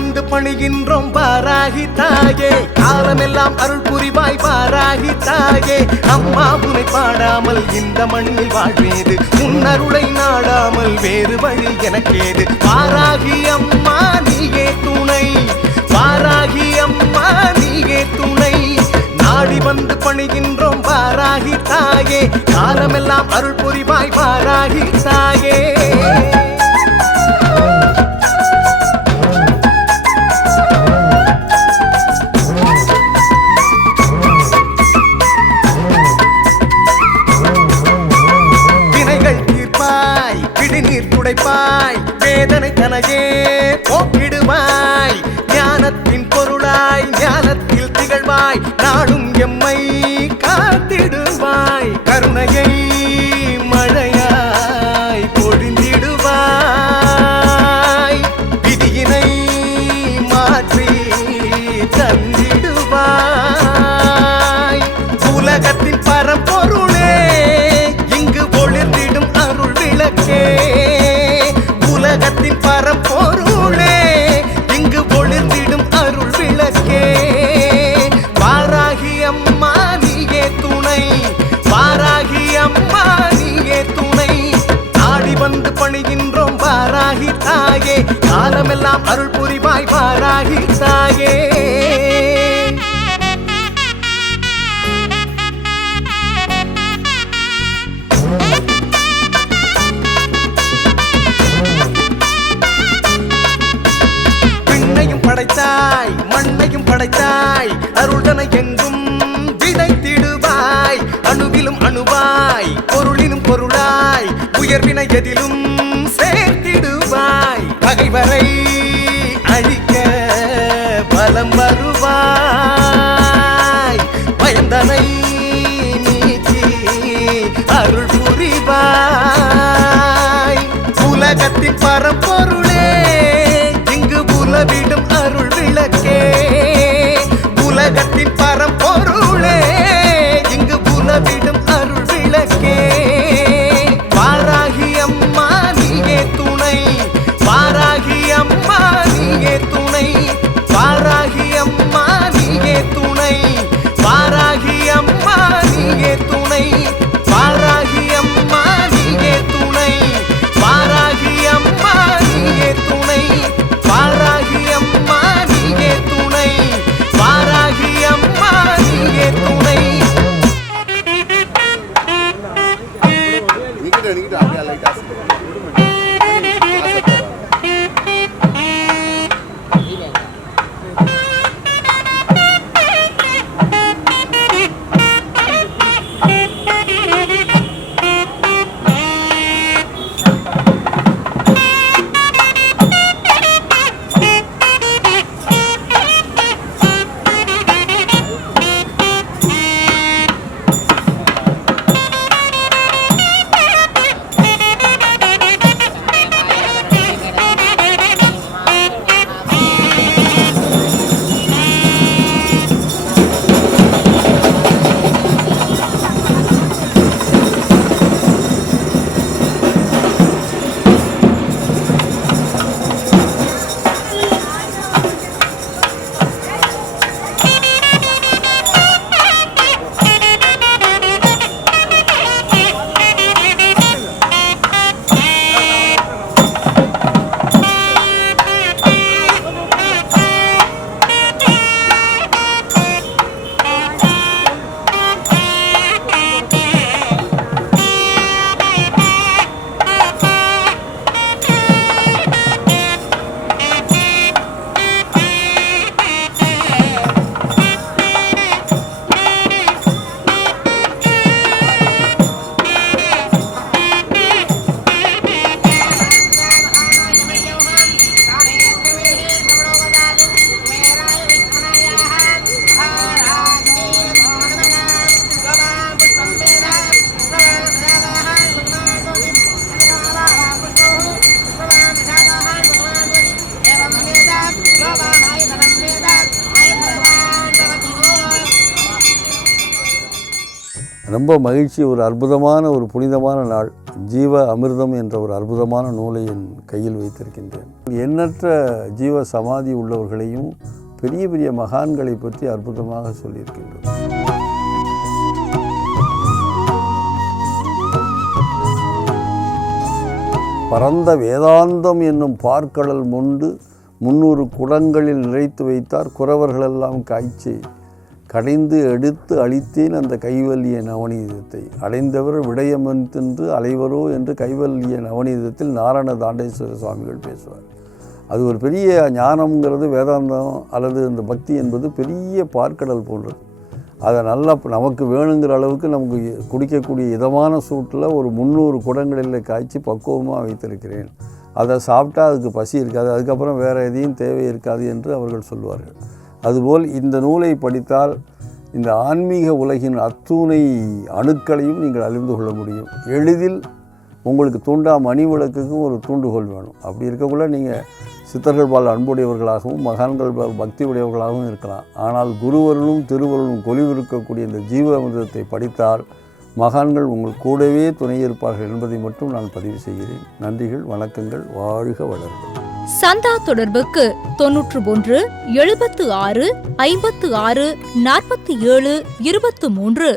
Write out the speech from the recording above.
வந்து பணிகின்றோம் வாராகி தாயே, காலமெல்லாம் அருள் புரிவாய் வாராகி தாயே. அம்மா உனை பாடாமல் இந்த மண்ணில் வாழ்வேது, உன்னருளை நாடாமல் வேறு வழி எனக்கேது. வாராகி அம்மா நீயே துணை, வாராகி அம்மா நீயே துணை. நாடி வந்து பணிகின்றோம் வாராகி தாயே, காலமெல்லாம் அருள் புரிவாய் வாராகி தாயே. துடைப்பாய் வேதனை தனையே போக்கிடுவாய், ஞானத்தின் பொருளாய் ஞானத்தில் திகழ்வாய், நாடும் எம்மை காத்திடுவாய். கருணையை மழையாய் பொழிந்திடுவாய், விதியினை மாற்றி தந்திடுவாய். உலகத்தின் பரம்பொருளே இங்கு ஒளிர்ந்திடும் அருள் விளக்கே, உலகத்தின் பரம்பொருளே இங்கு ஒளிர்ந்திடும் அருள் விளக்கே. வாராகி அம்மா நீயே துணை, வாராகி அம்மா நீயே துணை. நாடி வந்து பணிகின்றோம் வாராகி தாயே, காலமெல்லாம் அருள் புரிவாய் வாராகி தாயே. படைத்தாய் மண்ணையும் படைத்தாய், அருள்தனை எங்கும் விதைத்திடுவாய். அணுவிலும் அணுவாய் பொருளினும் பொருளாய், உயர்வினை எதிலும் சேர்த்திடுவாய். பகைவரை அழிக்க பலம் வருவாய், பயந்தனை நீக்கி அருள் புரிவாய். உலகத்தின் பரம்பொருளே இங்கு உலவிடும் அருள் விளக்கே, உலகத்தின் பரம்பொருளே இங்கு உலவிடும் அருள் விளக்கே. வாராகி அம்மா நீயே துணை, வாராகி அம்மா நீயே துணை, வாராகி அம்மா நீயே துணை, வாராகி அம்மா நீயே துணை, வாராகி அம்மா நீயே துணை, வாராகி அம்மா நீயே துணை, வாராகி அம்மா நீயே துணை, வாராகி அம்மா நீயே துணை. ரொம்ப மகிழ்ச்சி. ஒரு அற்புதமான ஒரு புனிதமான நாள். ஜீவ அமிர்தம் என்ற ஒரு அற்புதமான நூலை என் கையில் வைத்திருக்கின்றேன். எண்ணற்ற ஜீவ சமாதி உள்ளவர்களையும் பெரிய பெரிய மகான்களை பற்றி அற்புதமாக சொல்லியிருக்கின்றோம். பரந்த வேதாந்தம் என்னும் பார்க்கடல் மொண்டு 300 குடங்களில் நிறைத்து வைத்தார் குறவர்களெல்லாம் காய்ச்சி கடைந்து எடுத்து அளித்தேன் அந்த கைவல்லிய நவநீதத்தை அடைந்தவர் விடயமென்று அலைவரோ என்று கைவல்லிய நவநீதத்தில் நாராயண தாண்டேஸ்வர சுவாமிகள் பேசுவார். அது ஒரு பெரிய ஞானம்ங்கிறது வேதாந்தம் அல்லது இந்த பக்தி என்பது பெரிய பார்க்கடல் போன்றது. அதை நல்லா நமக்கு வேணுங்கிற அளவுக்கு நமக்கு குடிக்கக்கூடிய இதமான சூட்டில் ஒரு 300 குடங்களில் காய்ச்சி பக்குவமாக வைத்திருக்கிறேன். அதை சாப்பிட்டா அதுக்கு பசி இருக்காது, அதுக்கப்புறம் வேறு எதையும் தேவை இருக்காது என்று அவர்கள் சொல்வார்கள். அதுபோல் இந்த நூலை படித்தால் இந்த ஆன்மீக உலகின் அத்துணை அணுக்களையும் நீங்கள் அறிந்து கொள்ள முடியும். எளிதில் உங்களுக்கு தூண்டா மணி விளக்குக்கும் ஒரு தூண்டுகோல் வேணும். அப்படி இருக்கக்குள்ள நீங்கள் சித்தர்கள் பால் அன்புடையவர்களாகவும் மகான்கள் பால் பக்தி உடையவர்களாகவும் இருக்கலாம். ஆனால் குருவருளும் திருவருளும் கொலிவிருக்கக்கூடிய இந்த ஜீவ அமிர்தத்தை படித்தால் மகான்கள் உங்கள் கூடவே துணையிருப்பார்கள் என்பதை மட்டும் நான் பதிவு செய்கிறேன். நன்றிகள், வணக்கங்கள், வாழ்க வளர்கள். சந்தா தொடர்புக்கு 91 76 56 47 23.